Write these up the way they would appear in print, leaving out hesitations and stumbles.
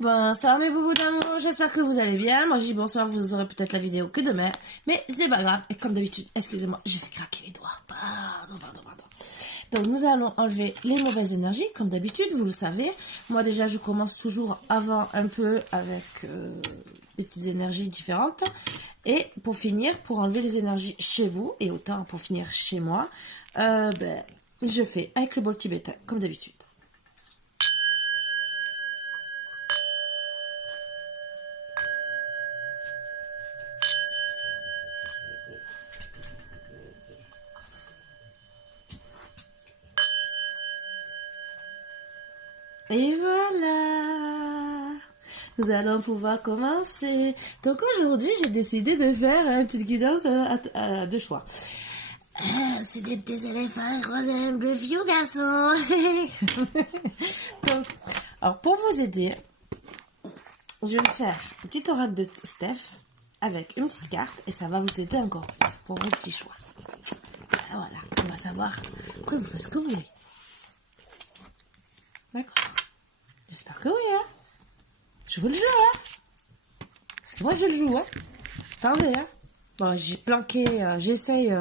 Bonsoir mes boubous d'amour, j'espère que vous allez bien. Moi je dis bonsoir, vous aurez peut-être la vidéo que demain. Mais c'est pas grave, et comme d'habitude, excusez-moi, j'ai fait craquer les doigts. Pardon. Donc nous allons enlever les mauvaises énergies, comme d'habitude, vous le savez. Moi déjà je commence toujours avant un peu avec des petites énergies différentes. Et pour finir, pour enlever les énergies chez vous, et autant pour finir chez moi, je fais avec le bol tibétain, comme d'habitude. Et voilà, nous allons pouvoir commencer. Donc aujourd'hui, j'ai décidé de faire une petite guidance à deux choix. C'est des petits éléphants roses de vieux garçons. Donc, alors pour vous aider, je vais faire un petit oracle de Steph avec une petite carte et ça va vous aider encore plus pour vos petits choix. Voilà, on va savoir que vous faites ce que vous voulez. D'accord. J'espère que oui, hein. Je veux le jeu, hein. Parce que moi, je le joue, hein. Attendez, hein. Bon, j'ai planqué, j'essaye.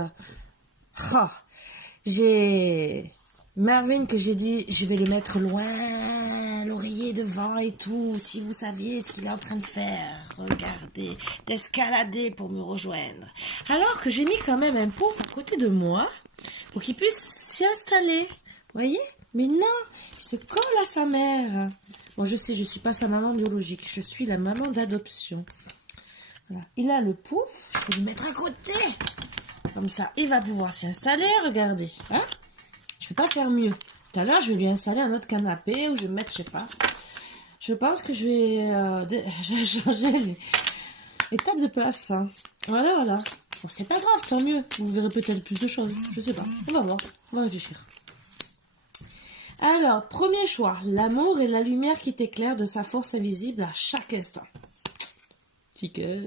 J'ai Mervyn que j'ai dit, je vais le mettre loin, l'oreiller devant et tout. Si vous saviez ce qu'il est en train de faire, regardez, d'escalader pour me rejoindre. Alors que j'ai mis quand même un pauvre à côté de moi pour qu'il puisse s'y installer. Vous voyez? Mais non, il se colle à sa mère. Bon, je sais, je suis pas sa maman biologique. Je suis la maman d'adoption. Voilà. Il a le pouf. Je vais le mettre à côté. Comme ça, il va pouvoir s'y installer. Regardez. Hein? Je peux pas faire mieux. Tout à l'heure, je vais lui installer un autre canapé ou je vais mettre, je sais pas. Je pense que je vais changer les tables de place. Hein. Voilà. Bon, c'est pas grave, tant mieux. Vous verrez peut-être plus de choses. Je sais pas. On va voir. On va réfléchir. Alors, premier choix, l'amour et la lumière qui t'éclaire de sa force invisible à chaque instant. Petit cœur.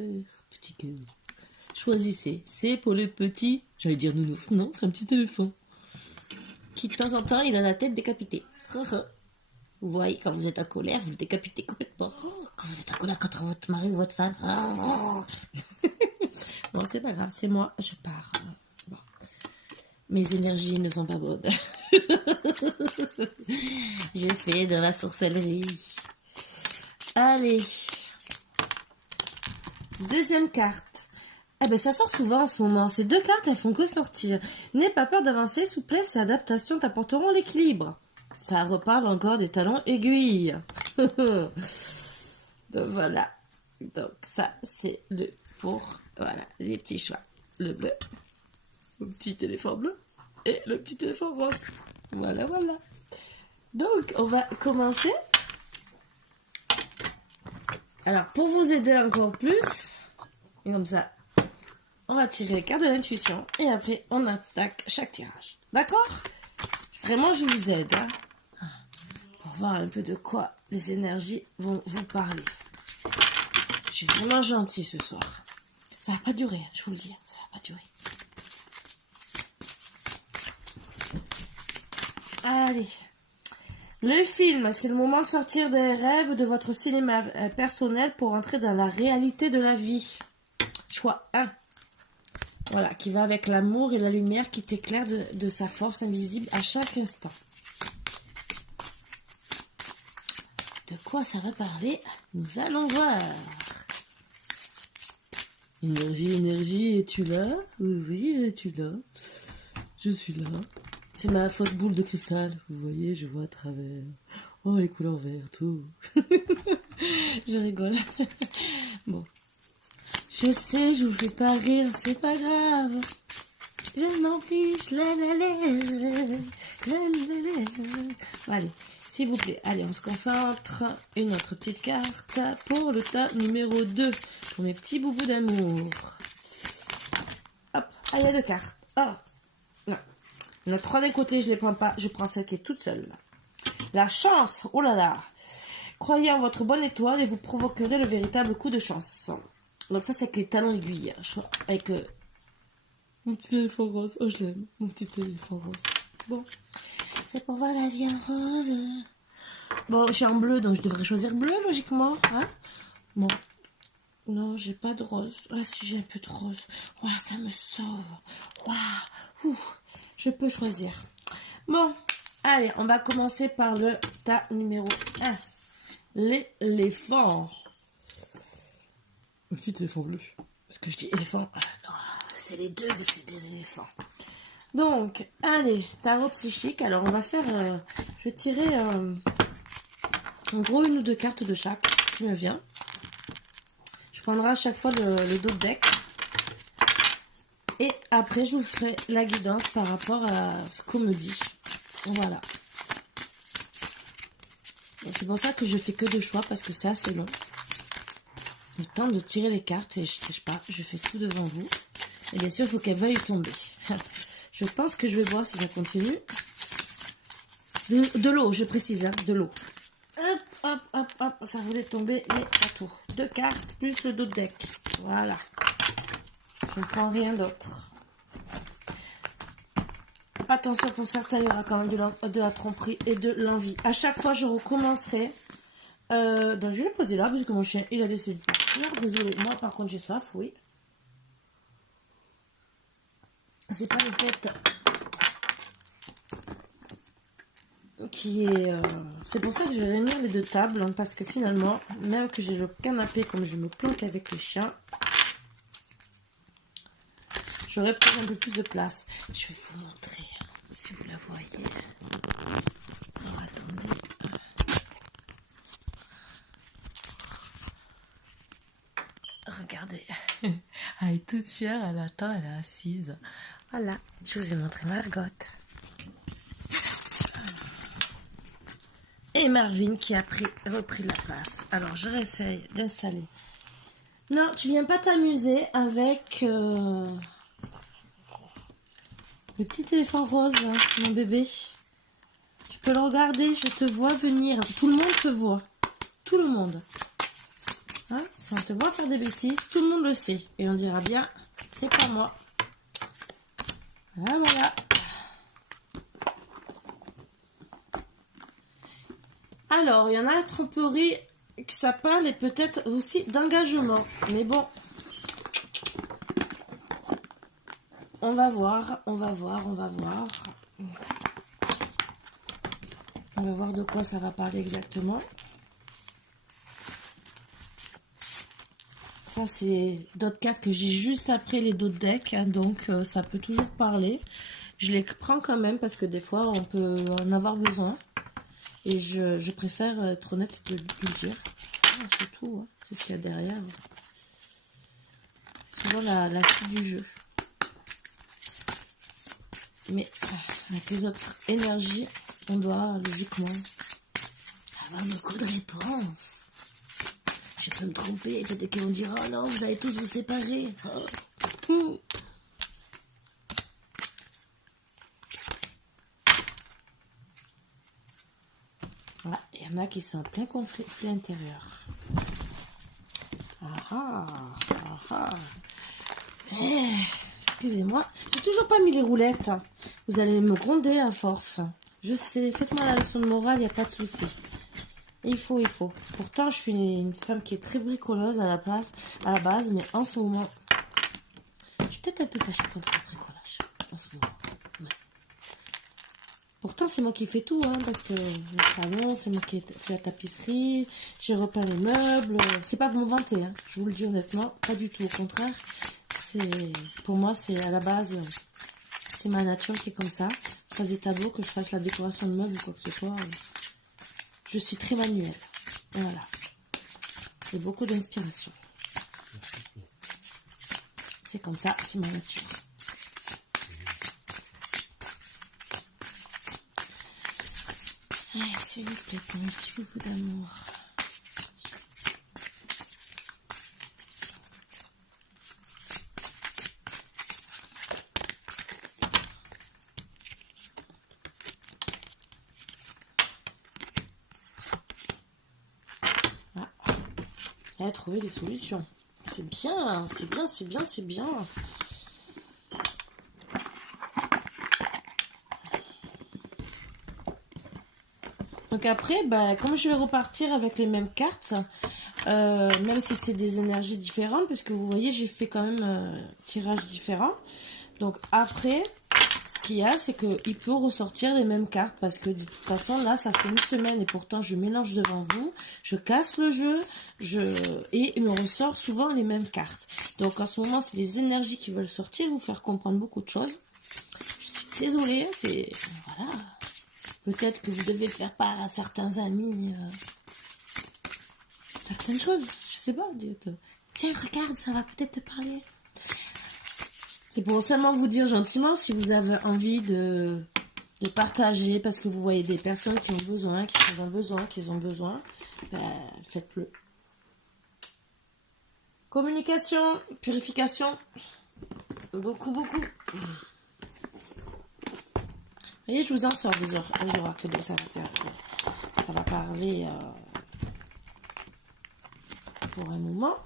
Choisissez. C'est pour le petit, j'allais dire nounours, non, c'est un petit éléphant. Qui de temps en temps, il a la tête décapitée. Vous voyez, quand vous êtes en colère, vous le décapitez complètement. Quand vous êtes en colère contre votre mari ou votre femme. Bon, c'est pas grave, c'est moi, je pars. Bon. Mes énergies ne sont pas bonnes. J'ai fait de la sorcellerie. Allez. Deuxième carte. Eh ben, ça sort souvent en ce moment. Ces deux cartes, elles font que sortir. N'aie pas peur d'avancer. Souplesse et adaptation t'apporteront l'équilibre. Ça reparle encore des talons aiguilles. Donc voilà. Donc ça, c'est le pour. Voilà, les petits choix. Le bleu. Le petit éléphant bleu. Et le petit éléphant rose. Voilà. Donc, on va commencer. Alors, pour vous aider encore plus, et comme ça, on va tirer les cartes de l'intuition. Et après, on attaque chaque tirage. D'accord? Vraiment, je vous aide. Hein, pour voir un peu de quoi les énergies vont vous parler. Je suis vraiment gentille ce soir. Ça va pas durer, je vous le dis. Ça va pas durer. Allez. Le film, c'est le moment de sortir des rêves de votre cinéma personnel pour entrer dans la réalité de la vie. Choix 1. Voilà, qui va avec l'amour et la lumière qui t'éclaire de sa force invisible à chaque instant. De quoi ça va parler? Nous allons voir. Énergie, es-tu là? Oui, es-tu là? Je suis là. C'est ma fausse boule de cristal. Vous voyez, je vois à travers. Oh, les couleurs vertes. Oh. Je rigole. Bon. Je sais, je vous fais pas rire, c'est pas grave. Je m'en fiche. Allez, s'il vous plaît. Allez, on se concentre. Une autre petite carte pour le tas numéro 2. Pour mes petits boubous d'amour. Hop, il y a deux cartes. Oh. Non. Il y en a trois d'un côté, je ne les prends pas. Je prends celle qui est toute seule. La chance. Oh là là. Croyez en votre bonne étoile et vous provoquerez le véritable coup de chance. Donc ça, c'est avec les talons aiguilles. Avec mon petit éléphant rose. Oh, je l'aime. Mon petit éléphant rose. Bon. C'est pour voir la vie en rose. Bon, je suis en bleu, donc je devrais choisir bleu, logiquement. Hein? Bon. Non, j'ai pas de rose. Ah, si, j'ai un peu de rose. Waouh, ça me sauve. Waouh. Je peux choisir. Bon, allez, on va commencer par le tas numéro 1. L'éléphant. Le petit éléphant bleu. Parce que je dis éléphant. Non, c'est les deux, c'est des éléphants. Donc, allez, tarot psychique. Alors, on va faire... je vais tirer en gros 1 ou 2 cartes de chaque qui me vient. Je prendrai à chaque fois le dos de deck. Et après, je vous ferai la guidance par rapport à ce qu'on me dit. Voilà. C'est pour ça que je fais que 2 choix, parce que c'est assez long. Le temps de tirer les cartes, et je ne triche pas, je fais tout devant vous. Et bien sûr, il faut qu'elle veuille tomber. Je pense que je vais voir si ça continue. De l'eau, je précise, hein, de l'eau. Hop, hop, hop, hop, ça voulait tomber, mais pas tout. 2 cartes, plus le dos de deck. Voilà. Je ne prends rien d'autre. Attention, pour certains, il y aura quand même de la tromperie et de l'envie. À chaque fois, je recommencerai. Donc, je vais le poser là, parce que mon chien, il a décidé de partir. Désolée, moi, par contre, j'ai soif, oui. C'est pas le fait qui est... C'est pour ça que je vais réunir les 2 tables, hein, parce que finalement, même que j'ai le canapé, comme je me planque avec le chien, j'aurais pris un peu plus de place. Je vais vous montrer, si vous la voyez. Alors, attendez. Regardez. Elle est toute fière, elle attend, elle est assise. Voilà, je vous ai montré Margot. Et Marvin qui a repris la place. Alors, je réessaye d'installer. Non, tu viens pas t'amuser avec le petit éléphant rose, hein, mon bébé. Tu peux le regarder, je te vois venir. Tout le monde te voit. Tout le monde. Hein, si on te voit faire des bêtises, tout le monde le sait. Et on dira bien, c'est pas moi. Voilà. Alors, il y en a la tromperie que ça parle et peut-être aussi d'engagement. Mais bon, on va voir, on va voir, on va voir. On va voir de quoi ça va parler exactement. Ça, c'est d'autres cartes que j'ai juste après les dos de deck, hein, donc ça peut toujours parler. Je les prends quand même parce que des fois, on peut en avoir besoin. Et je préfère être honnête de le dire. Ah, c'est tout, hein. C'est ce qu'il y a derrière. C'est souvent la suite du jeu. Mais avec les autres énergies, on doit logiquement avoir beaucoup de réponses. Je peux me tromper, peut-être qu'ils vont dire « Oh non, vous allez tous vous séparer. Oh. » Voilà, il y en a qui sont en plein conflit intérieur. Ah ah. Excusez-moi, j'ai toujours pas mis les roulettes. Vous allez me gronder à force. Je sais, faites-moi la leçon de morale, il n'y a pas de souci. Il faut. Pourtant, je suis une femme qui est très bricoleuse à la base, mais en ce moment, je suis peut-être un peu fâchée contre le bricolage. En ce moment. Ouais. Pourtant, c'est moi qui fais tout, hein, parce que le salon, c'est moi qui ai fait la tapisserie, j'ai repeint les meubles. C'est pas pour me vanter, hein, je vous le dis honnêtement, pas du tout. Au contraire, pour moi, c'est à la base, c'est ma nature qui est comme ça. Je fasse des tableaux, que je fasse la décoration de meubles ou quoi que ce soit. Je suis très manuelle. Voilà. J'ai beaucoup d'inspiration. C'est comme ça, c'est ma nature. Allez, s'il vous plaît, pour un petit beaucoup d'amour. À trouver des solutions. C'est bien, c'est bien, c'est bien, c'est bien. Donc Donc après, bah, comme je vais repartir avec les mêmes cartes, même si c'est des énergies différentes, puisque vous voyez, j'ai fait quand même un tirage différent. Donc après, ce qu'il y a, c'est qu'il peut ressortir les mêmes cartes, parce que de toute façon, là, ça fait une semaine, et pourtant, je mélange devant vous, je casse le jeu, et il me ressort souvent les mêmes cartes. Donc en ce moment, c'est les énergies qui veulent sortir, vous faire comprendre beaucoup de choses. Je suis désolée, c'est... Voilà. Peut-être que vous devez faire part à certains amis certaines choses. Je sais pas. Dites, tiens, regarde, ça va peut-être te parler. C'est pour seulement vous dire gentiment si vous avez envie de partager parce que vous voyez des personnes qui ont besoin, qui ont besoin, ben, faites-le. Communication, purification. Beaucoup. Vous voyez, je vous en sors des oracles, donc ça va parler pour un moment.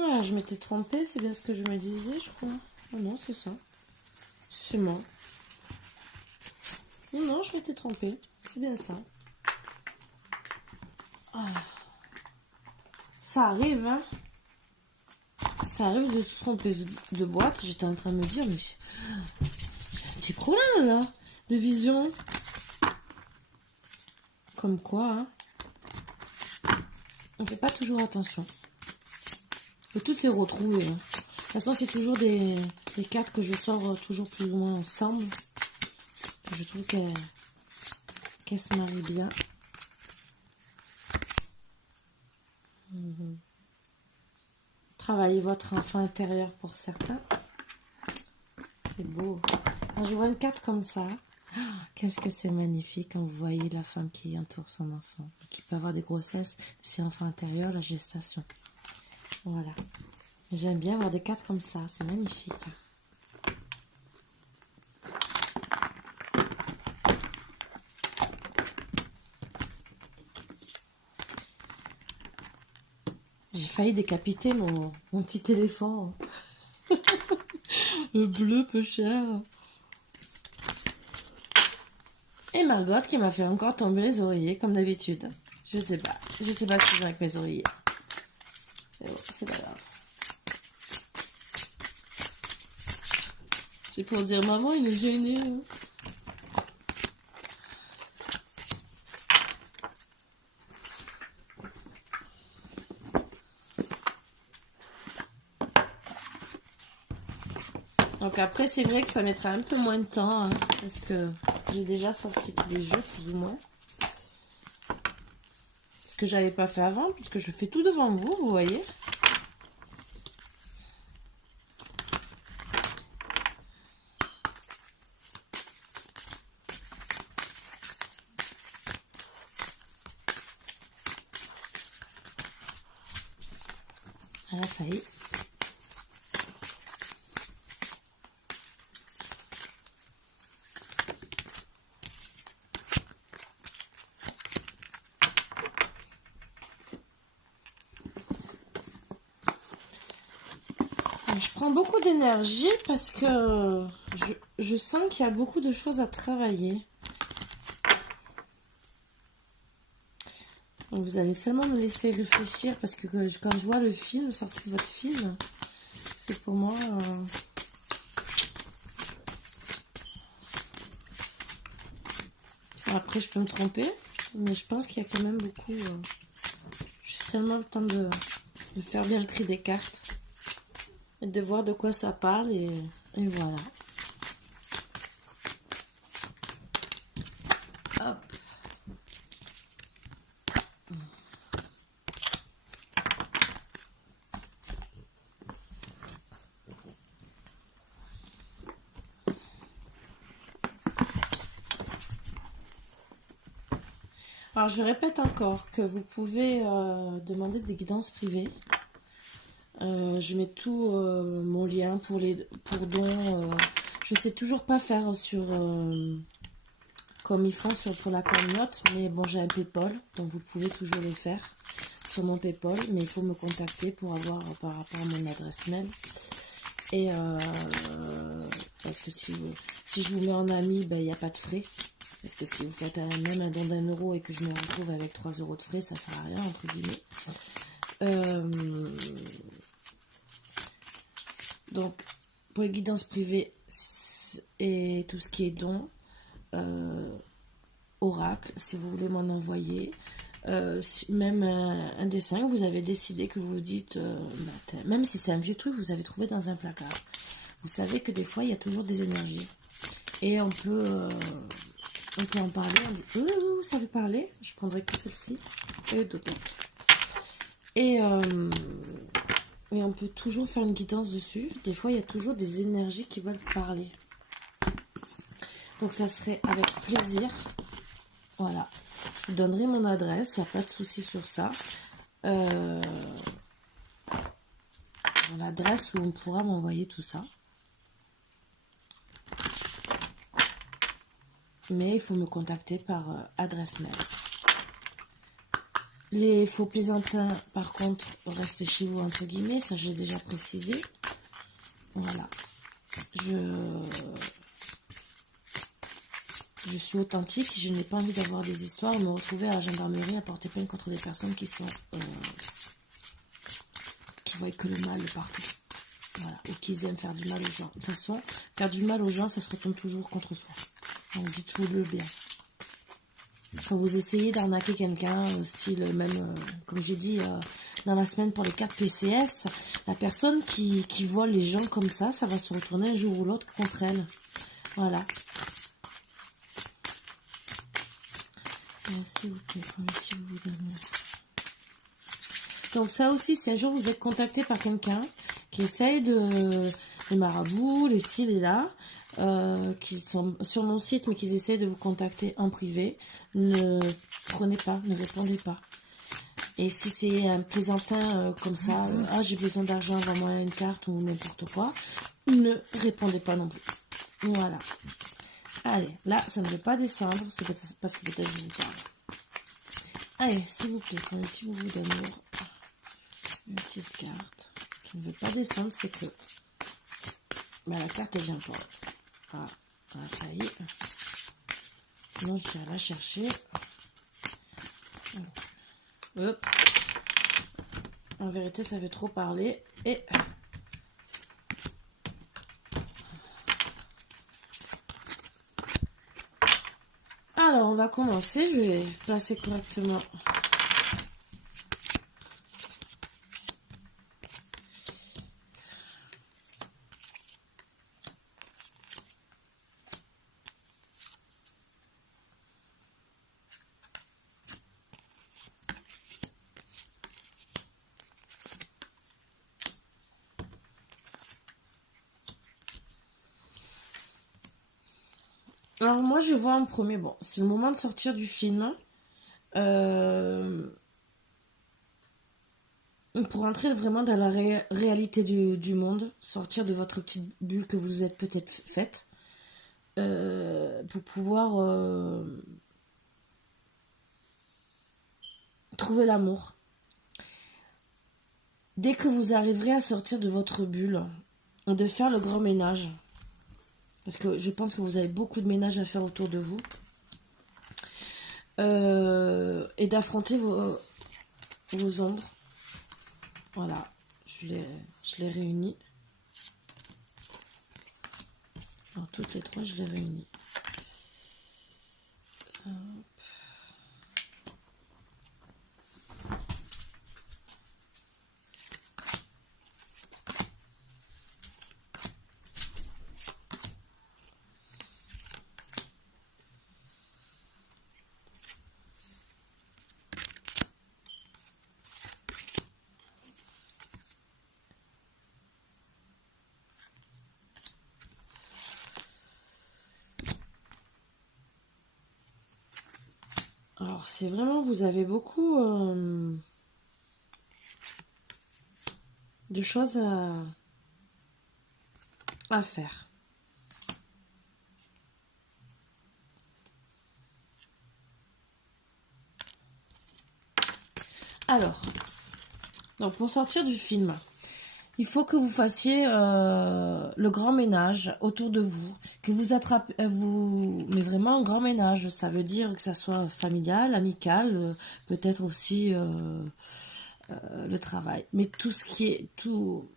Ah, je m'étais trompée, c'est bien ce que je me disais, je crois. Oh non, c'est ça. C'est moi. Non, je m'étais trompée. C'est bien ça. Ah. Ça arrive, hein. Ça arrive de se tromper de boîte. J'étais en train de me dire, mais j'ai un petit problème, là, de vision. Comme quoi, hein. On fait pas toujours attention. Et tout s'est retrouvé. Hein. De toute façon, c'est toujours des cartes que je sors toujours plus ou moins ensemble. Je trouve qu'elles se marient bien. Travaillez votre enfant intérieur pour certains. C'est beau. Quand je vois une carte comme ça, qu'est-ce que c'est magnifique quand vous voyez la femme qui entoure son enfant. Qui peut avoir des grossesses, c'est l'enfant intérieur, la gestation. Voilà. J'aime bien avoir des cartes comme ça, c'est magnifique. J'ai failli décapiter mon petit éléphant. Le bleu peu cher. Et Margot qui m'a fait encore tomber les oreillers comme d'habitude. Je sais pas ce que j'ai avec mes oreillers. Mais bon, c'est pas grave. C'est pour dire maman il est gêné. Hein. Donc après, c'est vrai que ça mettra un peu moins de temps, hein, parce que j'ai déjà sorti tous les jeux, plus ou moins. Ce que j'avais pas fait avant, puisque je fais tout devant vous, vous voyez. Elle a failli. Je prends beaucoup d'énergie parce que je sens qu'il y a beaucoup de choses à travailler. Donc vous allez seulement me laisser réfléchir parce que quand je vois le film, sortie de votre film, c'est pour moi... Après, je peux me tromper, mais je pense qu'il y a quand même beaucoup... J'ai seulement le temps de faire bien le tri des cartes. Et de voir de quoi ça parle et voilà. Hop. Alors, je répète encore que vous pouvez demander des guidances privées. Je mets tout mon lien pour dons. Je sais toujours pas faire comme ils font pour la cagnotte, mais bon, j'ai un PayPal, donc vous pouvez toujours le faire sur mon PayPal, mais il faut me contacter pour avoir par rapport à mon adresse mail. Et parce que si je vous mets en ami, ben, il n'y a pas de frais. Parce que si vous faites même un don d'1 € et que je me retrouve avec 3 € de frais, ça sert à rien, entre guillemets. Donc, pour les guidances privées et tout ce qui est don, oracle, si vous voulez m'en envoyer, même un dessin que vous avez décidé, que vous dites, même si c'est un vieux truc, vous avez trouvé dans un placard. Vous savez que des fois, il y a toujours des énergies. Et on peut en parler, on dit, vous savez parler, je prendrai que celle-ci, et d'autres. Et on peut toujours faire une guidance dessus. Des fois, il y a toujours des énergies qui veulent parler. Donc, ça serait avec plaisir. Voilà. Je vous donnerai mon adresse. Il n'y a pas de souci sur ça. L'adresse où on pourra m'envoyer tout ça. Mais il faut me contacter par adresse mail. Les faux plaisantins, par contre, restez chez vous, entre guillemets. Ça, j'ai déjà précisé. Voilà. Je suis authentique. Je n'ai pas envie d'avoir des histoires et me retrouver à la gendarmerie à porter plainte contre des personnes qui voient que le mal partout. Voilà. Et qui aiment faire du mal aux gens. De toute façon, faire du mal aux gens, ça se retourne toujours contre soi. Donc, dites-vous-le bien. Quand vous essayez d'arnaquer quelqu'un, style même, comme j'ai dit dans la semaine pour les 4 PCS, la personne qui vole les gens comme ça va se retourner un jour ou l'autre contre elle. Voilà. S'il vous plaît, si vous voulez. Donc ça aussi, si un jour vous êtes contacté par quelqu'un qui essaye de marabout, les ci, les là, qui sont sur mon site mais qui essaient de vous contacter en privé, ne prenez pas, ne répondez pas. Et si c'est un plaisantin comme ça, j'ai besoin d'argent, envoie-moi une carte ou n'importe quoi, ne répondez pas non plus. Voilà. Allez, là, ça ne veut pas descendre, c'est parce que peut-être je vous parle. Allez, s'il vous plaît, pour un petit bout d'amour, une petite carte qui ne veut pas descendre, c'est que la carte, elle vient pas. Voilà, ça y est. Sinon, je vais la chercher. Oups. En vérité, ça veut trop parler. Et alors, on va commencer. Je vais placer correctement. Alors, moi, je vois en premier. Bon, c'est le moment de sortir du film. Pour entrer vraiment dans la réalité du monde, sortir de votre petite bulle que vous êtes peut-être faite, pour pouvoir trouver l'amour. Dès que vous arriverez à sortir de votre bulle, de faire le grand ménage, parce que je pense que vous avez beaucoup de ménage à faire autour de vous, et d'affronter vos ombres. Voilà, je les réunis. Alors, toutes les trois, je les réunis. Hop. Alors, c'est vraiment, vous avez beaucoup de choses à faire. Alors, donc pour sortir du film, il faut que vous fassiez le grand ménage autour de vous, que vous attrapez, mais vraiment un grand ménage, ça veut dire que ça soit familial, amical, peut-être aussi le travail, mais tout ce qui est tout,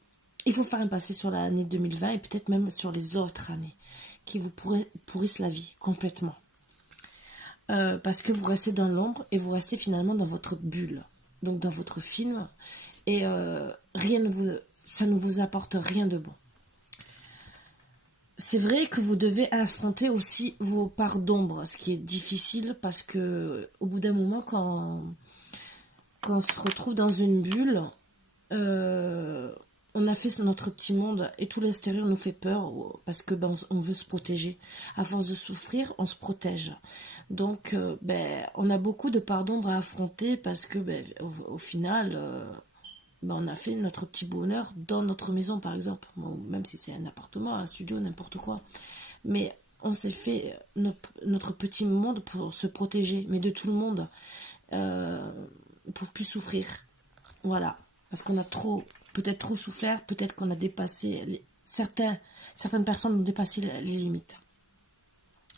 il faut faire un passé sur l'année 2020 et peut-être même sur les autres années qui vous pourrissent la vie complètement. Parce que vous restez dans l'ombre et vous restez finalement dans votre bulle, donc dans votre film, et rien ne vous, ça ne vous apporte rien de bon. C'est vrai que vous devez affronter aussi vos parts d'ombre, ce qui est difficile parce que au bout d'un moment, quand on se retrouve dans une bulle, euh, on a fait notre petit monde et tout l'extérieur nous fait peur parce que ben, on veut se protéger. À force de souffrir, on se protège. Donc, ben, on a beaucoup de parts d'ombre à affronter parce que ben, au final, ben, on a fait notre petit bonheur dans notre maison, par exemple. Bon, même si c'est un appartement, un studio, n'importe quoi. Mais on s'est fait notre petit monde pour se protéger, mais de tout le monde, euh, pour plus souffrir. Voilà. Parce qu'on a peut-être trop souffert, peut-être qu'on a dépassé, certaines personnes ont dépassé les limites.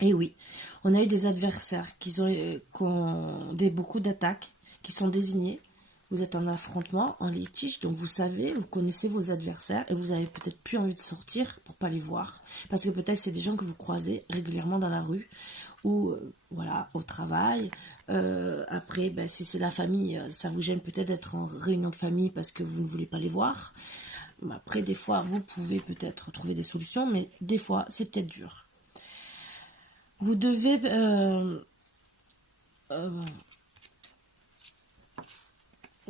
Et oui, on a eu des adversaires qui ont beaucoup d'attaques, qui sont désignés. Vous êtes en affrontement, en litige, donc vous savez, vous connaissez vos adversaires et vous avez peut-être plus envie de sortir pour pas les voir. Parce que peut-être c'est des gens que vous croisez régulièrement dans la rue ou voilà, au travail. Après, ben, si c'est la famille, ça vous gêne peut-être d'être en réunion de famille parce que vous ne voulez pas les voir. Après, des fois, vous pouvez peut-être trouver des solutions, mais des fois, c'est peut-être dur. Vous devez euh,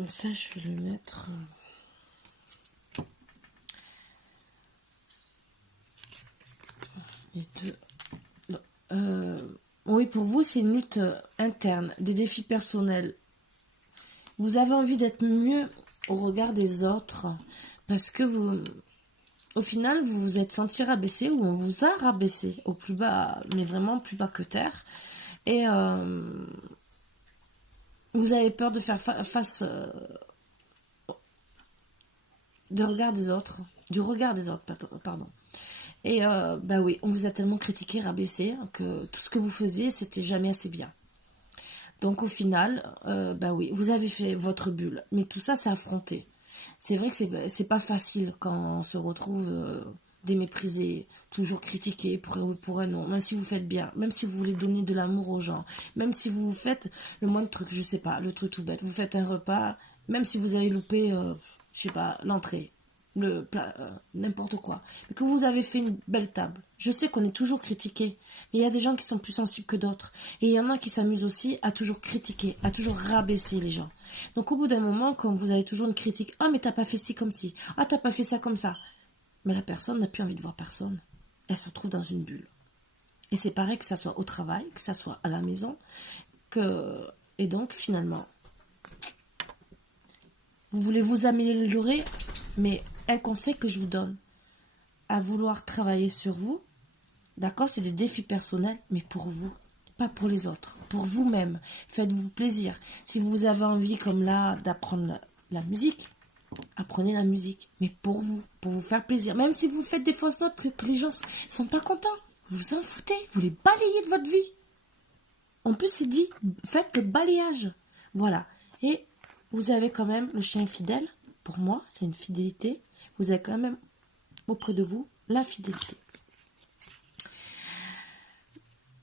ça, je vais le mettre. Les deux. Non. Oui, pour vous, c'est une lutte interne, des défis personnels. Vous avez envie d'être mieux au regard des autres parce que au final, vous vous êtes senti rabaissé ou on vous a rabaissé au plus bas, mais vraiment plus bas que terre. Et vous avez peur de faire face du regard des autres, pardon. Et bah oui, on vous a tellement critiqué, rabaissé, que tout ce que vous faisiez, c'était jamais assez bien. Donc au final, bah oui, vous avez fait votre bulle. Mais tout ça, c'est affronté. C'est vrai que c'est pas facile quand on se retrouve déméprisé, toujours critiqué pour un non. Même si vous faites bien, même si vous voulez donner de l'amour aux gens, même si vous faites le moindre truc, je sais pas, le truc tout bête. Vous faites un repas, même si vous avez loupé, je sais pas, l'entrée, le plat, n'importe quoi. Mais que vous avez fait une belle table. Je sais qu'on est toujours critiqué, mais il y a des gens qui sont plus sensibles que d'autres. Et il y en a qui s'amusent aussi à toujours critiquer, à toujours rabaisser les gens. Donc au bout d'un moment, quand vous avez toujours une critique, ah mais t'as pas fait ci comme ci, ah t'as pas fait ça comme ça, mais la personne n'a plus envie de voir personne. Elle se retrouve dans une bulle. Et c'est pareil que ça soit au travail, que ça soit à la maison, que et donc finalement, vous voulez vous améliorer, mais un conseil que je vous donne, à vouloir travailler sur vous, d'accord, c'est des défis personnels, mais pour vous, pas pour les autres, pour vous-même. Faites-vous plaisir. Si vous avez envie, comme là, d'apprendre la musique, apprenez la musique, mais pour vous faire plaisir. Même si vous faites des fausses notes que les gens sont pas contents, vous en foutez, vous les balayez de votre vie. En plus, c'est dit, faites le balayage. Voilà. Et vous avez quand même le chien fidèle. Pour moi, c'est une fidélité. Vous avez quand même auprès de vous la fidélité.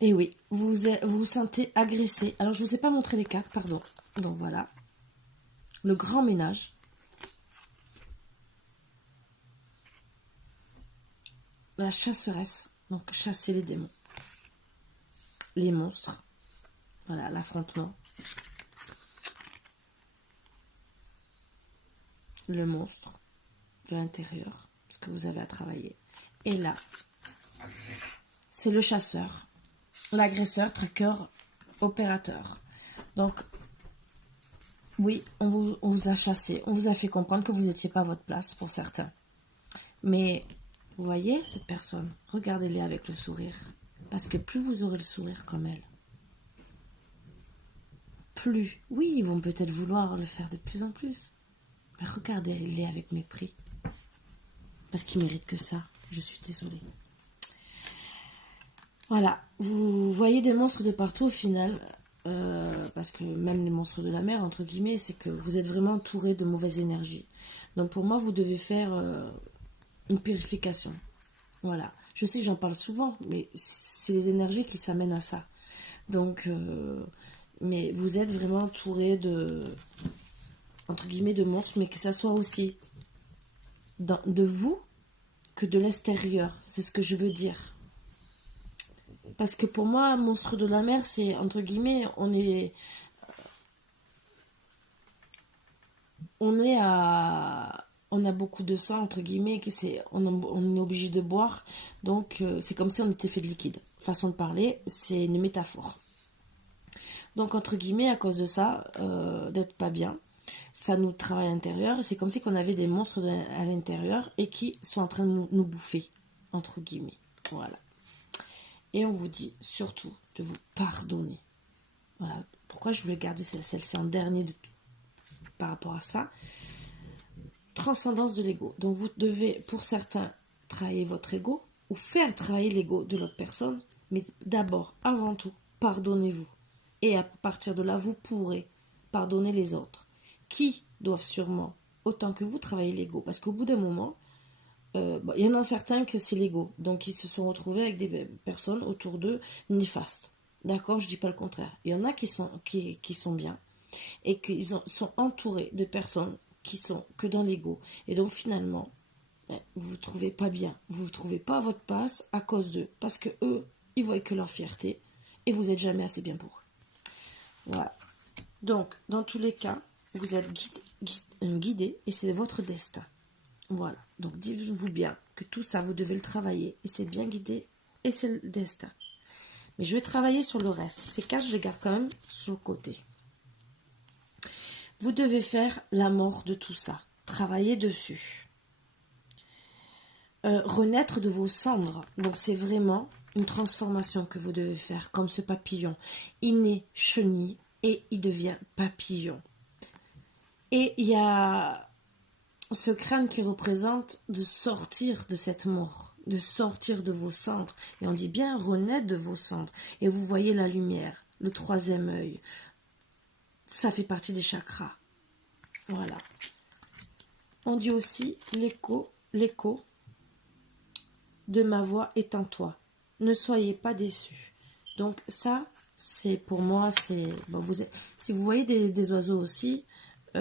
Et oui, vous sentez agressé. Alors, je ne vous ai pas montré les cartes, pardon. Donc, voilà. Le grand ménage. La chasseresse. Donc, chasser les démons. Les monstres. Voilà, l'affrontement. Le monstre de l'intérieur. Ce que vous avez à travailler. Et là, c'est le chasseur. L'agresseur, traqueur, opérateur. Donc, oui, on vous a chassé, on vous a fait comprendre que vous n'étiez pas à votre place pour certains. Mais, vous voyez, cette personne, regardez-les avec le sourire. Parce que plus vous aurez le sourire comme elle, plus, oui, ils vont peut-être vouloir le faire de plus en plus. Mais regardez-les avec mépris. Parce qu'ils méritent que ça. Je suis désolée. Voilà, vous voyez des monstres de partout au final. Parce que même les monstres de la mer, entre guillemets, c'est que vous êtes vraiment entouré de mauvaises énergies. Donc pour moi, vous devez faire une purification. Voilà. Je sais, j'en parle souvent, mais c'est les énergies qui s'amènent à ça. Donc, mais vous êtes vraiment entouré de, entre guillemets, de monstres, mais que ça soit aussi de vous que de l'extérieur. C'est ce que je veux dire. Parce que pour moi, monstre de la mer, c'est, entre guillemets, on a beaucoup de sang, entre guillemets, on est obligé de boire. Donc, c'est comme si on était fait de liquide. Façon de parler, c'est une métaphore. Donc, entre guillemets, à cause de ça, d'être pas bien, ça nous travaille à l'intérieur. C'est comme si on avait des monstres à l'intérieur et qui sont en train de nous bouffer, entre guillemets. Voilà. Et on vous dit surtout de vous pardonner. Voilà. Pourquoi je voulais garder celle-ci en dernier par rapport à ça. Transcendance de l'ego. Donc vous devez, pour certains, travailler votre ego ou faire travailler l'ego de l'autre personne. Mais d'abord, avant tout, pardonnez-vous. Et à partir de là, vous pourrez pardonner les autres. Qui doivent sûrement, autant que vous, travailler l'ego. Parce qu'au bout d'un moment, il y en a certains que c'est l'ego. Donc ils se sont retrouvés avec des personnes autour d'eux néfastes. D'accord, je dis pas le contraire. Il y en a qui sont bien et qui sont entourés de personnes qui sont que dans l'ego. Et donc finalement, vous ne vous trouvez pas bien. Vous ne vous trouvez pas à votre place à cause d'eux. Parce que eux, ils voient que leur fierté et vous n'êtes jamais assez bien pour eux. Voilà. Donc, dans tous les cas, vous êtes guidé et c'est votre destin. Voilà. Donc, dites-vous bien que tout ça, vous devez le travailler et c'est bien guidé et c'est le destin. Mais je vais travailler sur le reste. Ces cas, je les garde quand même sur le côté. Vous devez faire la mort de tout ça. Travailler dessus. Renaître de vos cendres. Donc, c'est vraiment une transformation que vous devez faire, comme ce papillon. Il naît chenille et il devient papillon. Et il y a ce crâne qui représente de sortir de cette mort, de sortir de vos cendres. Et on dit bien renaître de vos cendres. Et vous voyez la lumière, le troisième œil. Ça fait partie des chakras. Voilà. On dit aussi l'écho de ma voix est en toi. Ne soyez pas déçus. Donc ça, c'est pour moi, c'est... Bon, si vous voyez des oiseaux aussi, ça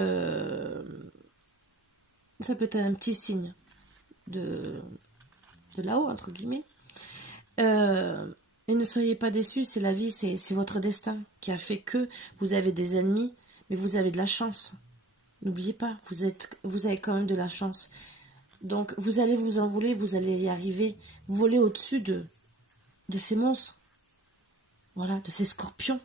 peut être un petit signe de là-haut, entre guillemets. Et ne soyez pas déçus, c'est la vie, c'est votre destin qui a fait que vous avez des ennemis, mais vous avez de la chance. N'oubliez pas, vous avez quand même de la chance. Donc, vous allez vous envoler, vous allez y arriver. Voler au-dessus de ces monstres. Voilà, de ces scorpions.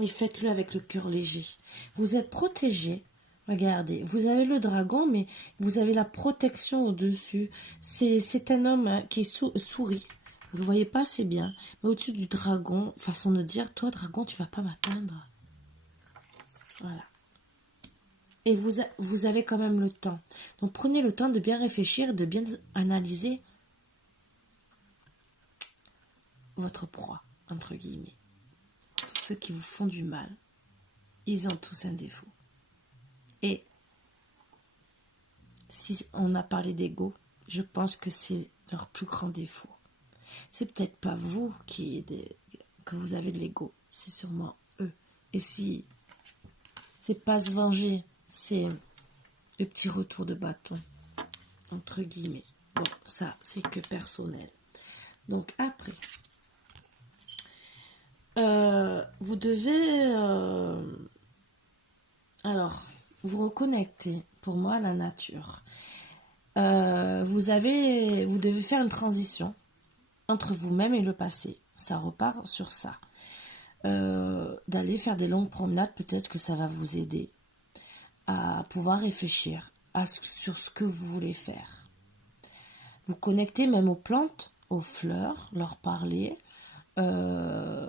Et faites-le avec le cœur léger. Vous êtes protégé. Regardez, vous avez le dragon, mais vous avez la protection au-dessus. C'est un homme qui sourit. Vous ne le voyez pas, c'est bien. Mais au-dessus du dragon, façon de dire, toi, dragon, tu vas pas m'atteindre. Voilà. Et vous avez quand même le temps. Donc prenez le temps de bien réfléchir, de bien analyser votre proie, entre guillemets. Tous ceux qui vous font du mal, ils ont tous un défaut. Et si on a parlé d'ego, je pense que c'est leur plus grand défaut. C'est peut-être pas vous que vous avez de l'ego, c'est sûrement eux. Et si c'est pas se venger, c'est le petit retour de bâton, entre guillemets. Bon, ça, c'est que personnel. Donc après, vous devez alors vous reconnecter pour moi à la nature. Vous devez faire une transition entre vous-même et le passé. Ça repart sur ça. d'aller faire des longues promenades, peut-être que ça va vous aider à pouvoir réfléchir sur ce que vous voulez faire. Vous connectez même aux plantes, aux fleurs, leur parler,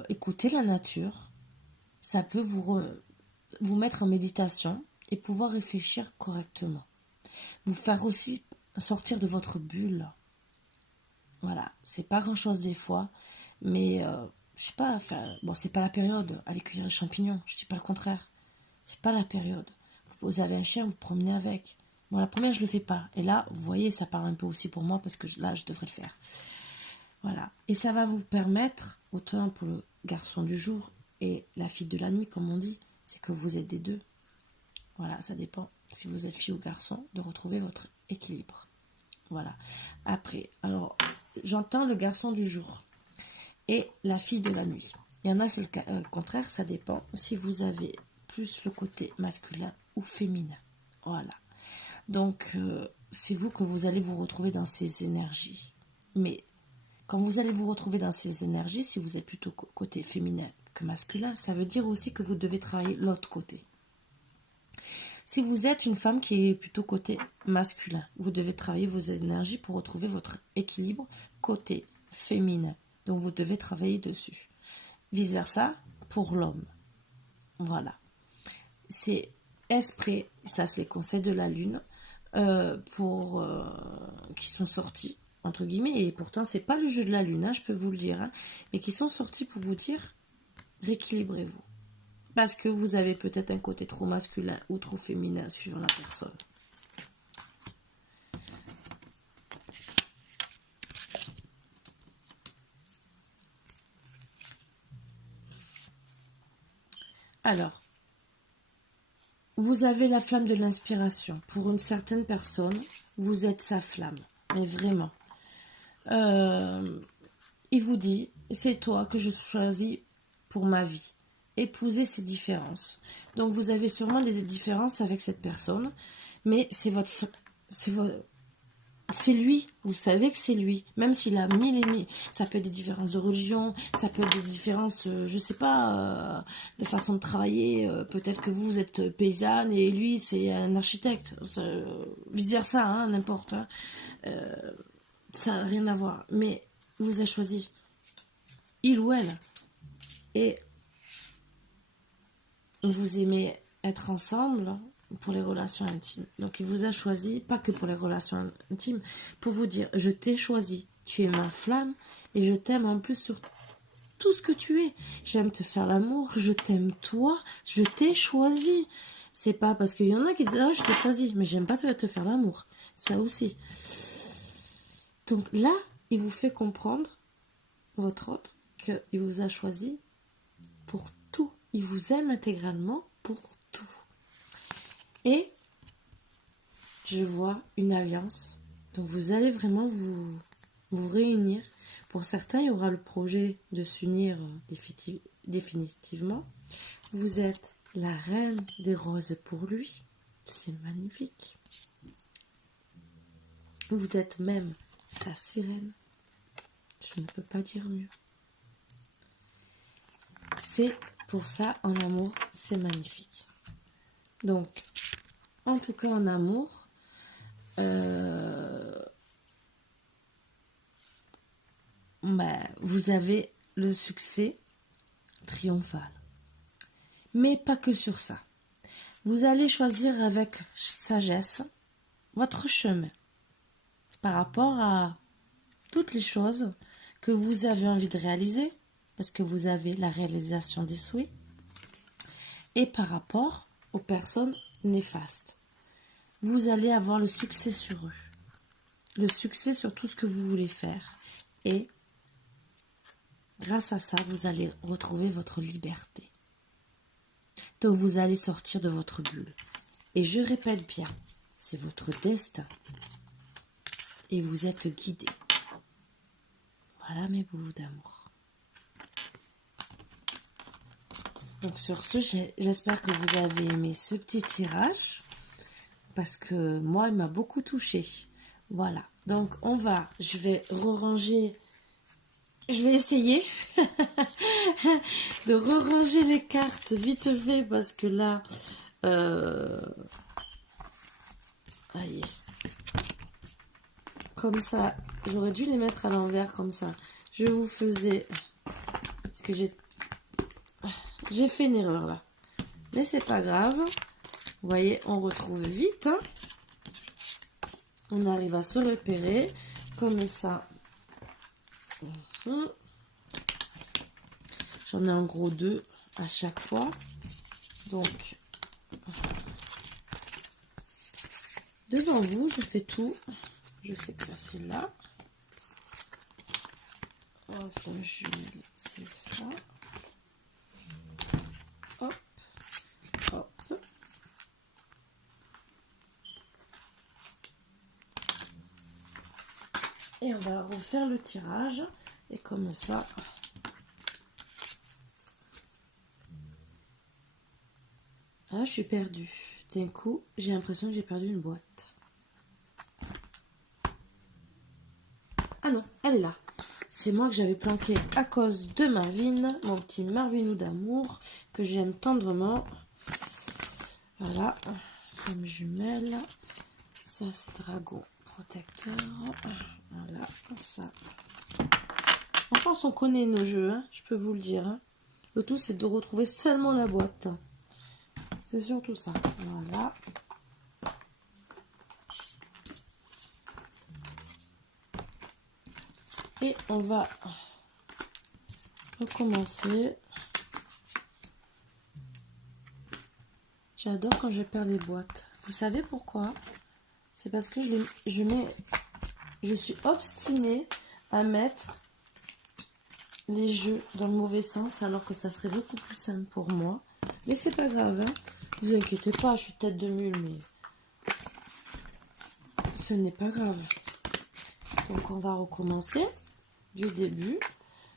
écouter la nature. Ça peut vous mettre en méditation et pouvoir réfléchir correctement. Vous faire aussi sortir de votre bulle. Voilà, c'est pas grand chose des fois, mais je sais pas, enfin, bon, c'est pas la période, aller cueillir les champignons, je dis pas le contraire. C'est pas la période. Vous avez un chien, vous promenez avec. Bon, la première, je le fais pas. Et là, vous voyez, ça parle un peu aussi pour moi parce que là, je devrais le faire. Voilà. Et ça va vous permettre, autant pour le garçon du jour et la fille de la nuit, comme on dit, c'est que vous êtes des deux. Voilà, ça dépend, si vous êtes fille ou garçon, de retrouver votre équilibre. Voilà. Après, alors, j'entends le garçon du jour et la fille de la nuit. Il y en a, c'est le contraire, ça dépend si vous avez plus le côté masculin ou féminin. Voilà. Donc, c'est vous que vous allez vous retrouver dans ces énergies. Mais quand vous allez vous retrouver dans ces énergies, si vous êtes plutôt côté féminin que masculin, ça veut dire aussi que vous devez travailler l'autre côté. Si vous êtes une femme qui est plutôt côté masculin, vous devez travailler vos énergies pour retrouver votre équilibre côté féminin. Donc, vous devez travailler dessus. Vice-versa pour l'homme. Voilà. C'est esprit, ça c'est les conseils de la lune, qui sont sortis, entre guillemets, et pourtant c'est pas le jeu de la lune, hein, je peux vous le dire, hein, mais qui sont sortis pour vous dire, rééquilibrez-vous. Parce que vous avez peut-être un côté trop masculin ou trop féminin suivant la personne. Alors, vous avez la flamme de l'inspiration. Pour une certaine personne, vous êtes sa flamme. Mais vraiment. Il vous dit, c'est toi que je choisis pour ma vie. Épouser ces différences. Donc vous avez sûrement des différences avec cette personne, mais c'est lui, vous savez que c'est lui, même s'il a mille et mille, ça peut être des différences de religion, ça peut être des différences, je sais pas, de façon de travailler, peut-être que vous êtes paysanne et lui c'est un architecte, vice versa, hein, n'importe, hein. Ça n'a rien à voir, mais il vous a choisi, il ou elle, et vous aimez être ensemble pour les relations intimes. Donc il vous a choisi, pas que pour les relations intimes, pour vous dire, je t'ai choisi, tu es ma flamme, et je t'aime en plus sur tout ce que tu es. J'aime te faire l'amour, je t'aime toi, je t'ai choisi. C'est pas parce qu'il y en a qui disent, ah, je t'ai choisi, mais j'aime pas te faire l'amour. Ça aussi. Donc là, il vous fait comprendre, votre autre, qu'il vous a choisi pour tout. Il vous aime intégralement pour tout. Et je vois une alliance. Donc vous allez vraiment vous réunir. Pour certains, il y aura le projet de s'unir définitivement. Vous êtes la reine des roses pour lui. C'est magnifique. Vous êtes même sa sirène. Je ne peux pas dire mieux. C'est pour ça, en amour, c'est magnifique. Donc, en tout cas, en amour, vous avez le succès triomphal. Mais pas que sur ça. Vous allez choisir avec sagesse votre chemin par rapport à toutes les choses que vous avez envie de réaliser, parce que vous avez la réalisation des souhaits, et par rapport aux personnes néfastes. Vous allez avoir le succès sur eux, le succès sur tout ce que vous voulez faire, et grâce à ça, vous allez retrouver votre liberté. Donc vous allez sortir de votre bulle. Et je répète bien, c'est votre destin. Et vous êtes guidé. Voilà mes bouts d'amour. Donc sur ce, j'espère que vous avez aimé ce petit tirage. Parce que moi, il m'a beaucoup touché. Voilà. Donc je vais ranger je vais essayer de ranger les cartes vite fait parce que là, allez, comme ça, j'aurais dû les mettre à l'envers comme ça. Je vous faisais, parce que j'ai fait une erreur là, mais c'est pas grave. Vous voyez, on retrouve vite. Hein. On arrive à se repérer comme ça. J'en ai en gros 2 à chaque fois. Donc, devant vous, je fais tout. Je sais que ça, c'est là. Oh, flamme jumelle, c'est ça. Hop, hop. Et on va refaire le tirage. Et comme ça... Ah, je suis perdue. D'un coup, j'ai l'impression que j'ai perdu une boîte. Ah non, elle est là. C'est moi que j'avais planqué à cause de Marvin, mon petit Marvinou d'amour, que j'aime tendrement. Voilà, comme jumelle. Ça, c'est dragon protecteur. Voilà, ça. En France, on connaît nos jeux, hein, je peux vous le dire. Hein. Le tout, c'est de retrouver seulement la boîte. C'est surtout ça. Voilà. Et on va recommencer. J'adore quand je perds les boîtes. Vous savez pourquoi? C'est parce que je suis obstinée à mettre les jeux dans le mauvais sens alors que ça serait beaucoup plus simple pour moi. Mais c'est pas grave, hein. Vous inquiétez pas, je suis tête de mule, mais ce n'est pas grave. Donc on va recommencer du début.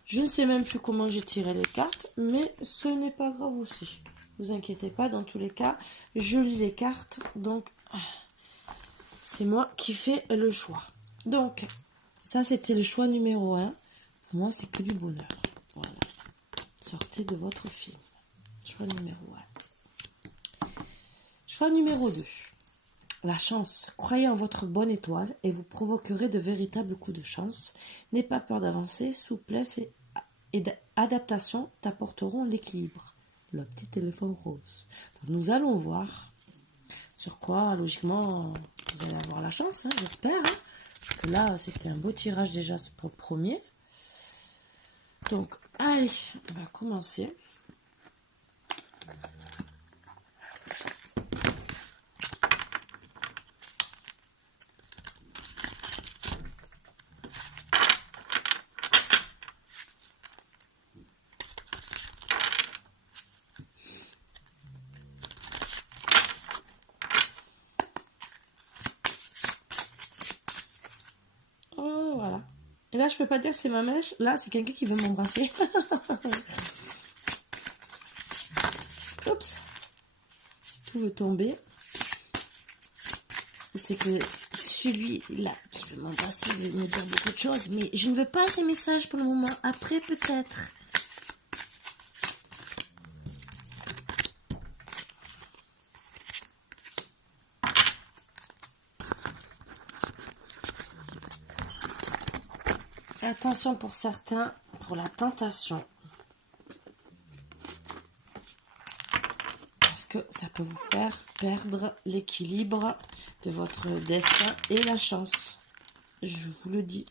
Je ne sais même plus comment j'ai tiré les cartes, mais ce n'est pas grave aussi. Vous inquiétez pas, dans tous les cas, je lis les cartes, donc c'est moi qui fais le choix. Donc, ça c'était le choix numéro 1. Pour moi, c'est que du bonheur. Voilà. Sortez de votre film. Choix numéro 1. Choix numéro 2. La chance. Croyez en votre bonne étoile et vous provoquerez de véritables coups de chance. N'aie pas peur d'avancer. Souplesse et adaptation t'apporteront l'équilibre. Le petit téléphone rose. Donc, nous allons voir sur quoi, logiquement, vous allez avoir la chance, hein, j'espère. Hein, parce que là, c'était un beau tirage déjà pour le premier. Donc, allez, on va commencer. Oh, voilà. Et là, je peux pas dire que c'est ma mèche. Là, c'est quelqu'un qui veut m'embrasser. Oups. Tout veut tomber. C'est que celui-là qui veut m'embrasser veut me dire beaucoup de choses. Mais je ne veux pas ces messages pour le moment. Après, peut-être. Attention pour certains, pour la tentation. Parce que ça peut vous faire perdre l'équilibre de votre destin et la chance. Je vous le dis.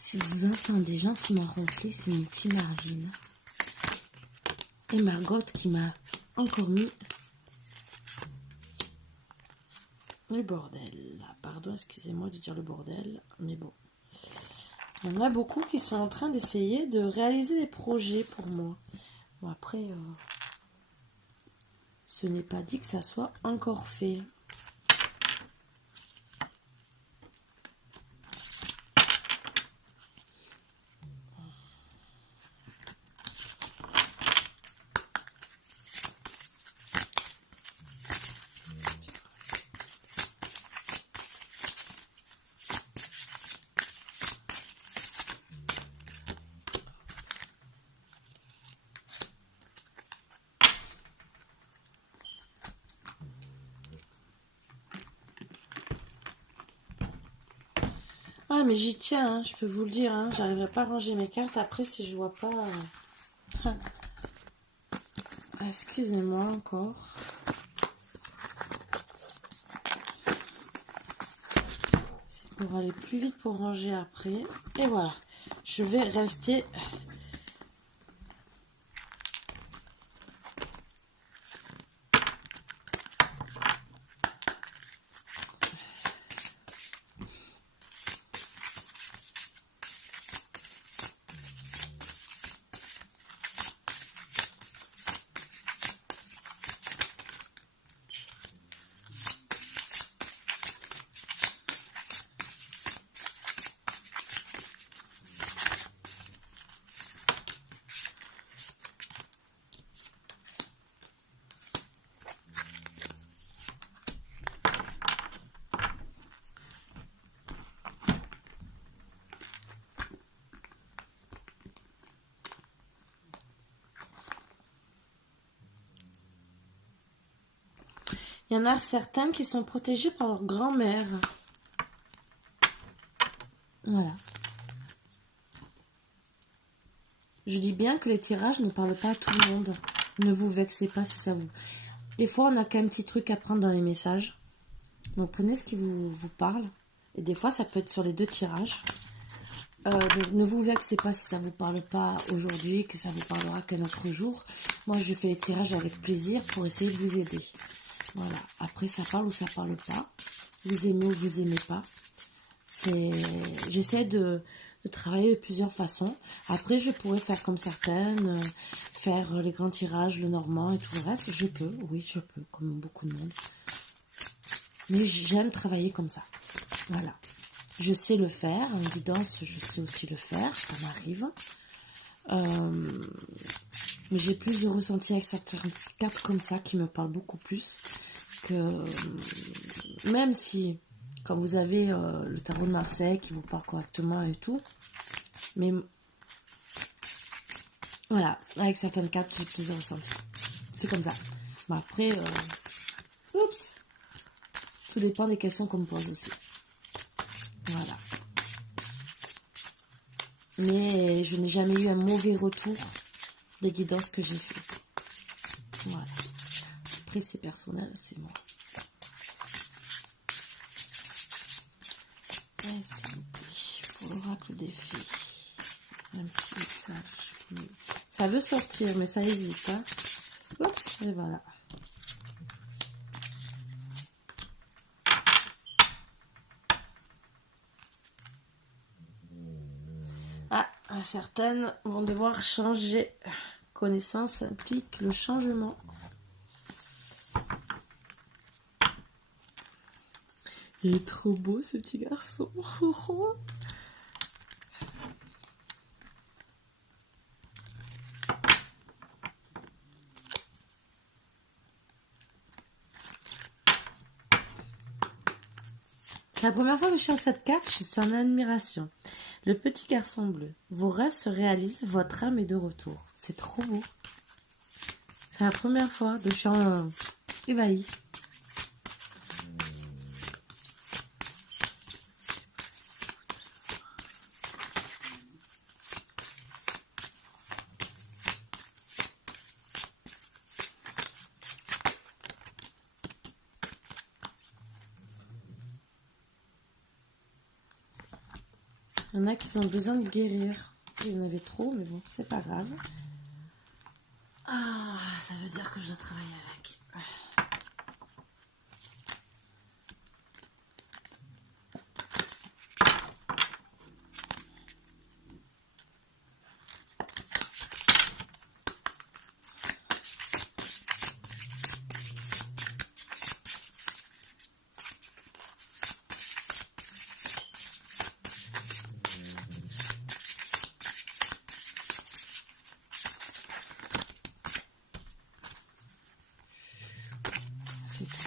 Si vous entendez gentiment ronfler, c'est mon petit Marvin. Et Margot qui m'a encore mis le bordel. Pardon, excusez-moi de dire le bordel, mais bon. Il y en a beaucoup qui sont en train d'essayer de réaliser des projets pour moi. Bon, après, ce n'est pas dit que ça soit encore fait. Ah, mais j'y tiens, hein, je peux vous le dire, hein, j'arriverai pas à ranger mes cartes après si je vois pas... Ah, excusez-moi encore. C'est pour aller plus vite pour ranger après. Et voilà, je vais rester... Il y en a certaines qui sont protégées par leur grand-mère. Voilà. Je dis bien que les tirages ne parlent pas à tout le monde. Ne vous vexez pas si ça vous... Des fois, on a qu'un petit truc à prendre dans les messages. Donc, prenez ce qui vous parle. Et des fois, ça peut être sur les 2 tirages. Donc, ne vous vexez pas si ça ne vous parle pas aujourd'hui, que ça vous parlera qu'un autre jour. Moi, je fais les tirages avec plaisir pour essayer de vous aider. Voilà. Après, ça parle ou ça parle pas. Vous aimez ou vous aimez pas. J'essaie de travailler de plusieurs façons. Après, je pourrais faire comme certaines, faire les grands tirages, le normand et tout le reste. Je peux, oui, je peux, comme beaucoup de monde. Mais j'aime travailler comme ça. Voilà. Je sais le faire. En guidance, je sais aussi le faire. Ça m'arrive. Mais j'ai plus de ressenti avec certaines cartes comme ça qui me parlent beaucoup plus que... Même si... Quand vous avez le tarot de Marseille qui vous parle correctement et tout. Mais voilà, avec certaines cartes, j'ai plusieurs ressentis. C'est comme ça. Mais après, oups, tout dépend des questions qu'on me pose aussi. Voilà. Mais je n'ai jamais eu un mauvais retour des guidances que j'ai fait. Voilà. Après, c'est personnel, c'est moi. Et s'il vous plaît, pour l'oracle des fées, un petit message. Ça veut sortir, mais ça hésite. Hein. Oups, et voilà. Ah, certaines vont devoir changer. Connaissance implique le changement. Il est trop beau ce petit garçon. C'est la première fois que je cherche cette carte, je suis en admiration. Le petit garçon bleu. Vos rêves se réalisent, votre âme est de retour. C'est trop beau. C'est la première fois, je suis en ébahie. Il y en a qui ont besoin de guérir. Il y en avait trop, mais bon, c'est pas grave. Ah, ça veut dire que je dois travailler avec.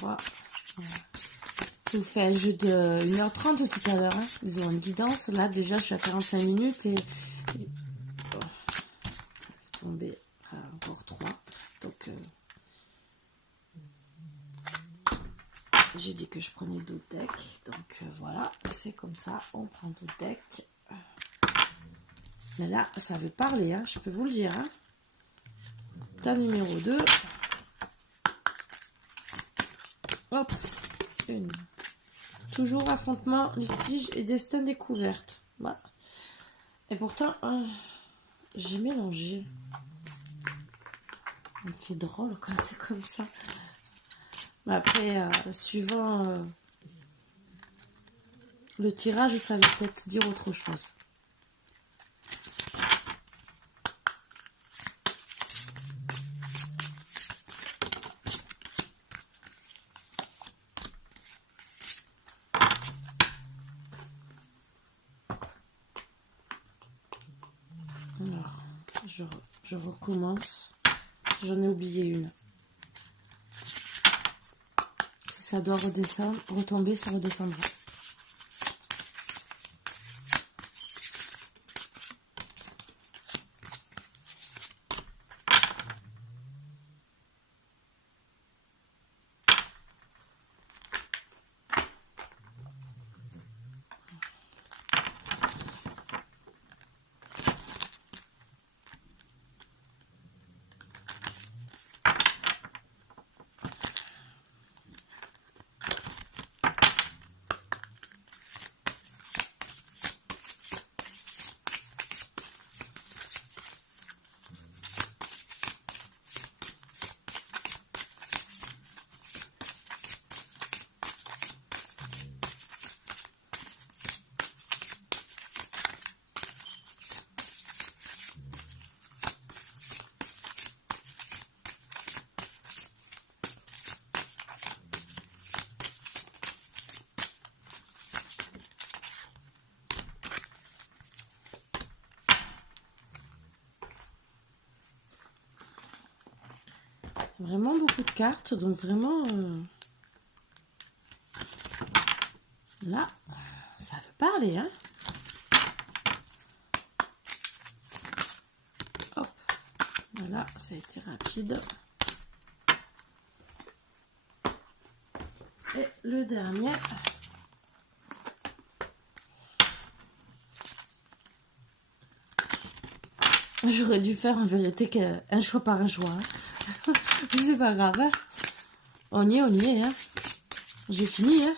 fois. Voilà. Je vous fais un jeu de 1h30 tout à l'heure, hein. Disons une guidance. Là, déjà, je suis à 45 minutes et... Oh, ça va tomber à encore 3. Donc, j'ai dit que je prenais d'autres decks. Donc, voilà, c'est comme ça. On prend d'autres decks. Mais là, ça veut parler, hein, je peux vous le dire. Hein. Tas numéro 2. Hop, une. Toujours affrontement, litige et destin découverte. Voilà. Et pourtant, j'ai mélangé. Ça me fait drôle quand c'est comme ça. Mais après, suivant le tirage, ça veut peut-être dire autre chose. Alors, je recommence. J'en ai oublié une. Si ça doit redescendre, retomber, ça redescendra. Vraiment beaucoup de cartes, donc vraiment là, ça veut parler, hein. Hop, voilà, ça a été rapide. Et le dernier. J'aurais dû faire en vérité qu'un choix par un choix. Hein. C'est pas grave. Hein. On y est. Hein. J'ai fini. Hein.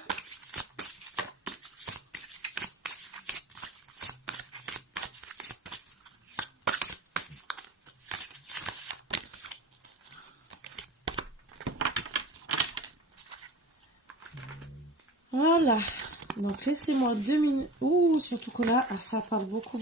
Voilà. Donc laissez-moi 2 minutes. Ouh, surtout que là, ça parle beaucoup.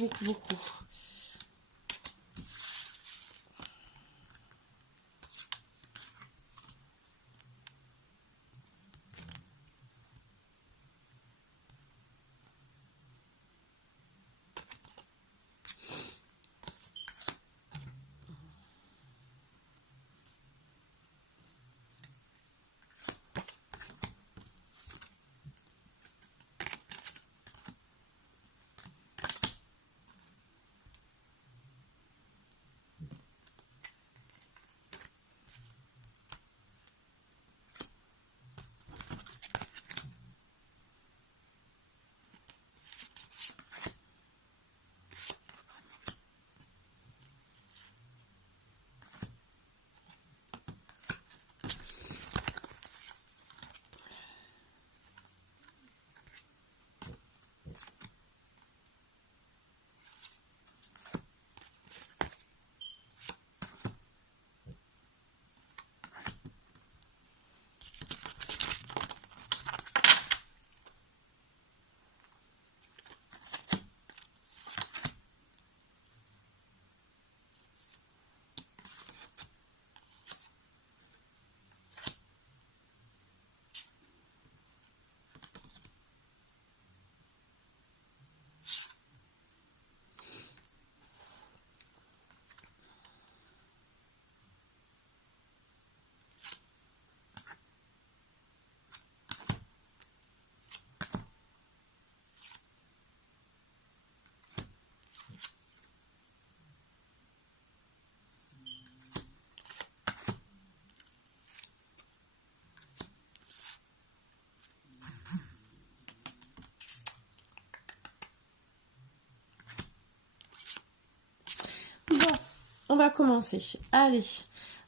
on va commencer. Allez.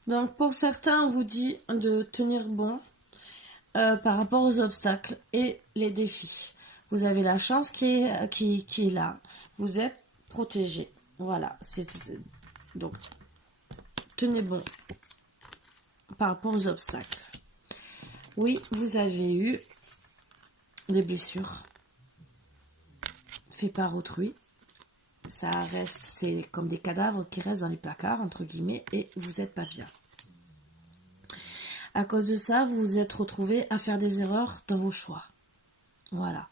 Donc, pour certains, on vous dit de tenir bon par rapport aux obstacles et les défis. Vous avez la chance qui est là. Vous êtes protégé. Voilà. Donc, tenez bon par rapport aux obstacles. Oui, vous avez eu des blessures faites par autrui. Ça reste, c'est comme des cadavres qui restent dans les placards, entre guillemets, et vous n'êtes pas bien. À cause de ça, vous vous êtes retrouvé à faire des erreurs dans vos choix. Voilà.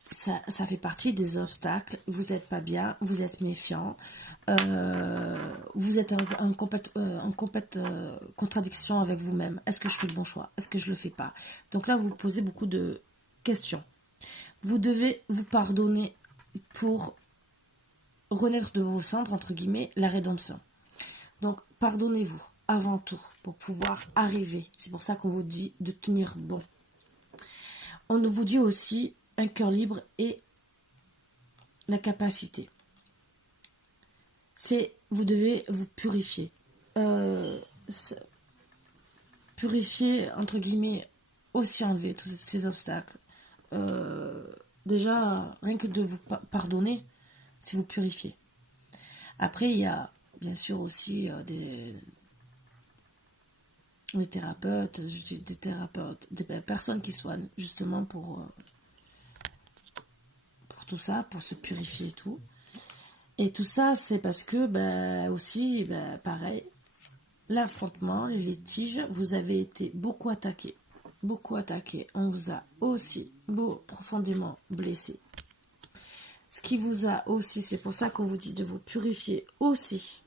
Ça fait partie des obstacles. Vous n'êtes pas bien, vous êtes méfiant. Vous êtes en complète contradiction avec vous-même. Est-ce que je fais le bon choix? Est-ce que je ne le fais pas? Donc là, vous posez beaucoup de questions. Vous devez vous pardonner pour renaître de vos cendres, entre guillemets, la rédemption. Donc, pardonnez-vous avant tout pour pouvoir arriver. C'est pour ça qu'on vous dit de tenir bon. On vous dit aussi un cœur libre et la capacité. Vous devez vous purifier. Purifier, entre guillemets, aussi enlever tous ces obstacles. Déjà, rien que de vous pardonner, c'est vous purifier. Après, il y a bien sûr aussi des thérapeutes, des personnes qui soignent justement pour tout ça, pour se purifier et tout. Et tout ça, c'est parce que, aussi, pareil, l'affrontement, les litiges, vous avez été beaucoup attaqué. Beaucoup attaqué. On vous a aussi profondément blessé. Ce qui vous a aussi, c'est pour ça qu'on vous dit de vous purifier aussi.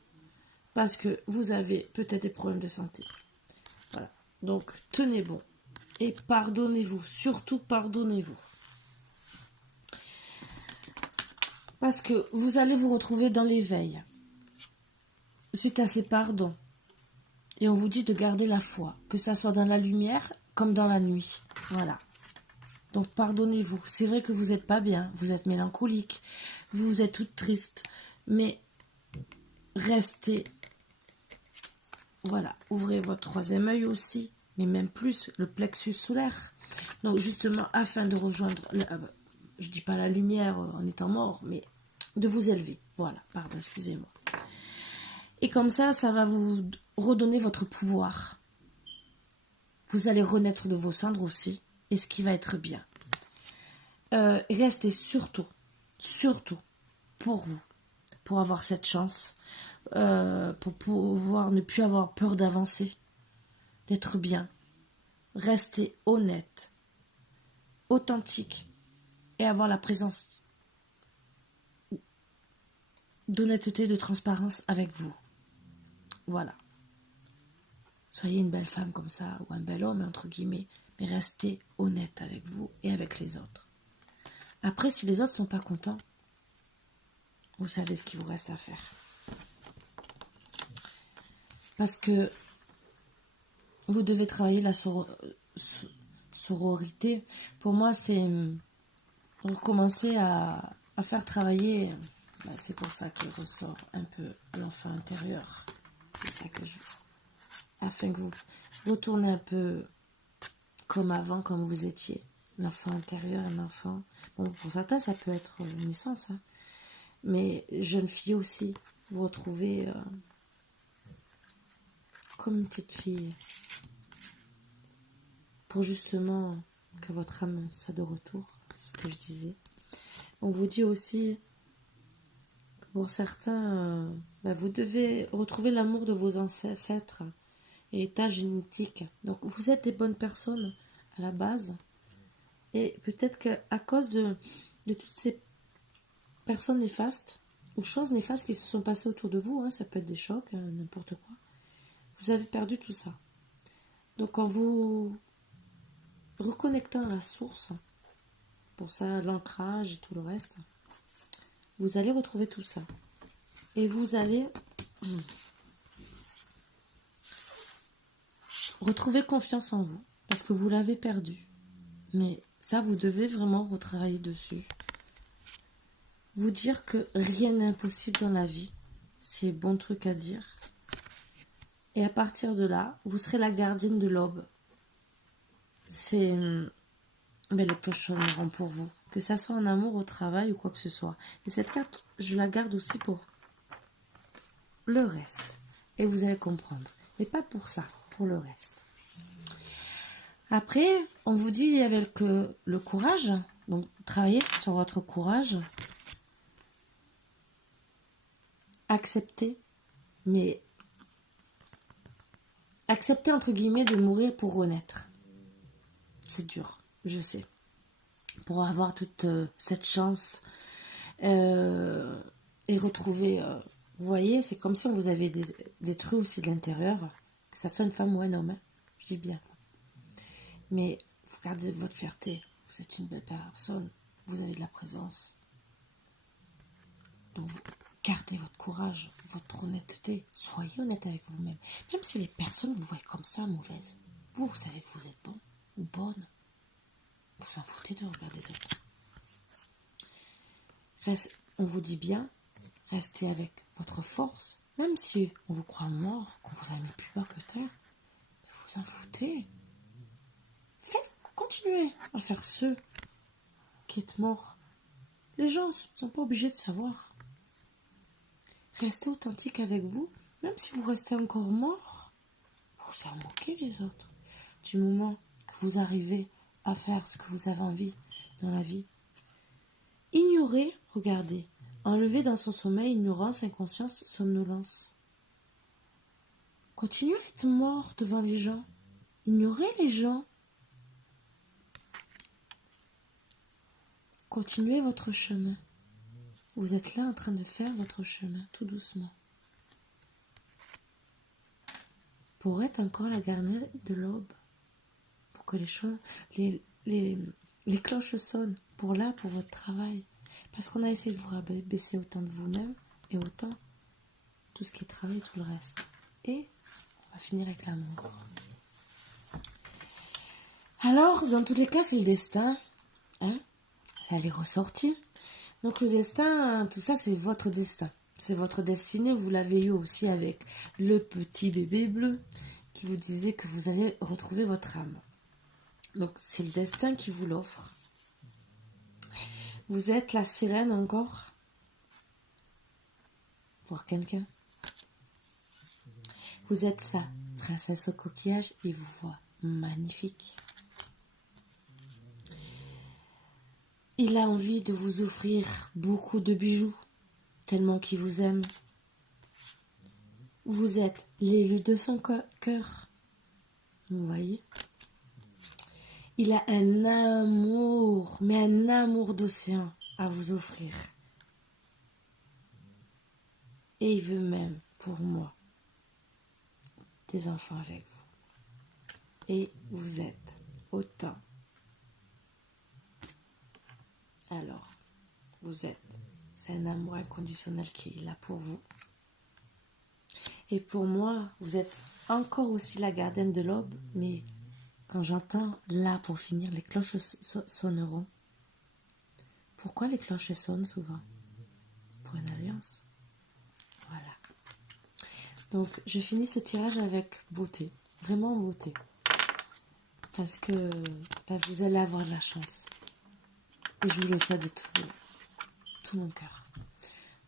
Parce que vous avez peut-être des problèmes de santé. Voilà. Donc, tenez bon. Et pardonnez-vous. Surtout, pardonnez-vous. Parce que vous allez vous retrouver dans l'éveil. Suite à ces pardons. Et on vous dit de garder la foi. Que ça soit dans la lumière comme dans la nuit. Voilà. Donc, pardonnez-vous. C'est vrai que vous n'êtes pas bien. Vous êtes mélancolique. Vous êtes toute triste. Mais restez. Voilà. Ouvrez votre troisième œil aussi. Mais même plus, le plexus solaire. Donc, justement, afin de rejoindre... je dis pas la lumière en étant mort, mais de vous élever. Voilà. Pardon, excusez-moi. Et comme ça va vous redonner votre pouvoir. Vous allez renaître de vos cendres aussi. Et ce qui va être bien. Restez surtout, pour vous, pour avoir cette chance, pour pouvoir ne plus avoir peur d'avancer, d'être bien. Restez honnête, authentique et avoir la présence d'honnêteté, de transparence avec vous. Voilà. Soyez une belle femme comme ça, ou un bel homme, entre guillemets, mais restez honnête avec vous et avec les autres. Après, si les autres ne sont pas contents, vous savez ce qu'il vous reste à faire. Parce que vous devez travailler la sororité. Pour moi, c'est recommencer à faire travailler. C'est pour ça qu'il ressort un peu l'enfant intérieur. C'est ça que je veux. Afin que vous retournez un peu comme avant, comme vous étiez. L'enfant intérieur, un enfant. Bon, pour certains, ça peut être une naissance. Hein. Mais jeune fille aussi, vous retrouvez comme une petite fille. Pour justement que votre âme soit de retour. C'est ce que je disais. On vous dit aussi, pour certains, vous devez retrouver l'amour de vos ancêtres. Héritage génétique. Donc, vous êtes des bonnes personnes à la base. Et peut-être qu'à cause de toutes ces personnes néfastes, ou choses néfastes qui se sont passées autour de vous, hein, ça peut être des chocs, n'importe quoi, vous avez perdu tout ça. Donc, en vous reconnectant à la source, pour ça, l'ancrage et tout le reste, vous allez retrouver tout ça. Et vous allez retrouver confiance en vous, parce que vous l'avez perdu. Mais ça, vous devez vraiment retravailler dessus. Vous dire que rien n'est impossible dans la vie. ces bons trucs à dire. Et à partir de là, vous serez la gardienne de l'aube. C'est les cloches sonneront pour vous. Que ça soit en amour, au travail ou quoi que ce soit. Et cette carte, je la garde aussi pour le reste. Et vous allez comprendre. Mais pas pour ça, pour le reste. Après, on vous dit avec le courage. Donc, travaillez sur votre courage. Acceptez. Mais acceptez entre guillemets de mourir pour renaître. C'est dur, je sais. Pour avoir toute cette chance et retrouver... vous voyez, c'est comme si on vous avait détruit aussi de l'intérieur. Que ça soit une femme ou un homme. Hein, je dis bien. Mais vous gardez votre fierté. Vous êtes une belle personne. Vous avez de la présence. Donc, vous gardez votre courage, votre honnêteté. Soyez honnête avec vous-même. Même si les personnes vous voient comme ça, mauvaises. Vous savez que vous êtes bon ou bonne. Vous en foutez de regarder les autres. On vous dit bien, restez avec votre force. Même si on vous croit mort, qu'on vous a mis plus bas que terre. Vous en foutez. Continuez à faire ceux qui êtes morts. Les gens ne sont pas obligés de savoir. Restez authentique avec vous, même si vous restez encore mort. Vous en moquez les autres. Du moment que vous arrivez à faire ce que vous avez envie dans la vie. Ignorez, regardez, enlever dans son sommeil ignorance, inconscience, somnolence. Continuez à être mort devant les gens. Ignorez les gens. Continuez votre chemin. Vous êtes là en train de faire votre chemin, tout doucement. Pour être encore la gardienne de l'aube. Pour que les cloches sonnent. Pour votre travail. Parce qu'on a essayé de vous rabaisser autant de vous-même et autant tout ce qui est travail et tout le reste. Et on va finir avec l'amour. Alors, dans tous les cas, c'est le destin. Hein? Elle est ressortie. Donc le destin, tout ça, c'est votre destin. C'est votre destinée. Vous l'avez eu aussi avec le petit bébé bleu qui vous disait que vous allez retrouver votre âme. Donc c'est le destin qui vous l'offre. Vous êtes la sirène encore. Voir quelqu'un. Vous êtes sa princesse au coquillage et vous voit magnifique. Il a envie de vous offrir beaucoup de bijoux, tellement qu'il vous aime. Vous êtes l'élu de son cœur. Vous voyez? Il a un amour, mais un amour d'océan à vous offrir. Et il veut même, pour moi, des enfants avec vous. Et vous êtes autant. Alors, c'est un amour inconditionnel qui est là pour vous. Et pour moi, vous êtes encore aussi la gardienne de l'aube, mais quand j'entends là, pour finir, les cloches sonneront. Pourquoi les cloches sonnent souvent? Pour une alliance. Voilà. Donc, je finis ce tirage avec beauté. Vraiment beauté. Parce que vous allez avoir de la chance. Et je vous le souhaite de tout mon cœur.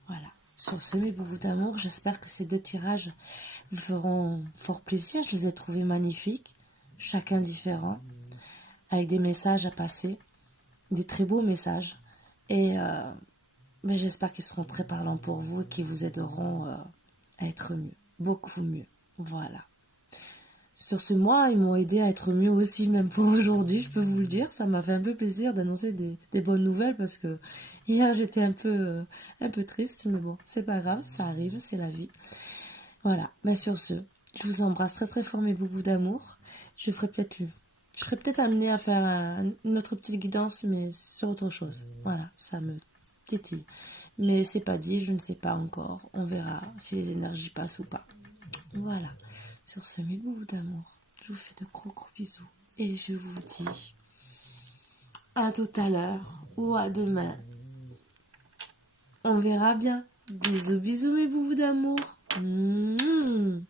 Voilà. Sur ce, mes boubous d'amour, j'espère que ces 2 tirages vous feront fort plaisir. Je les ai trouvés magnifiques, chacun différent, avec des messages à passer, des très beaux messages. Et mais j'espère qu'ils seront très parlants pour vous et qu'ils vous aideront à être mieux, beaucoup mieux. Voilà. Sur ce mois, ils m'ont aidé à être mieux aussi, même pour aujourd'hui, je peux vous le dire. Ça m'a fait un peu plaisir d'annoncer des bonnes nouvelles parce que hier j'étais un peu triste, mais bon, c'est pas grave, ça arrive, c'est la vie. Voilà, mais sur ce, je vous embrasse très très fort mes boubous d'amour. Je serais peut-être amenée à faire une autre petite guidance, mais sur autre chose. Voilà, ça me titille. Mais c'est pas dit, je ne sais pas encore. On verra si les énergies passent ou pas. Voilà. Sur ce, mes boubous d'amour, je vous fais de gros bisous. Et je vous dis à tout à l'heure ou à demain. On verra bien. Bisous, bisous mes boubous d'amour. Mmh.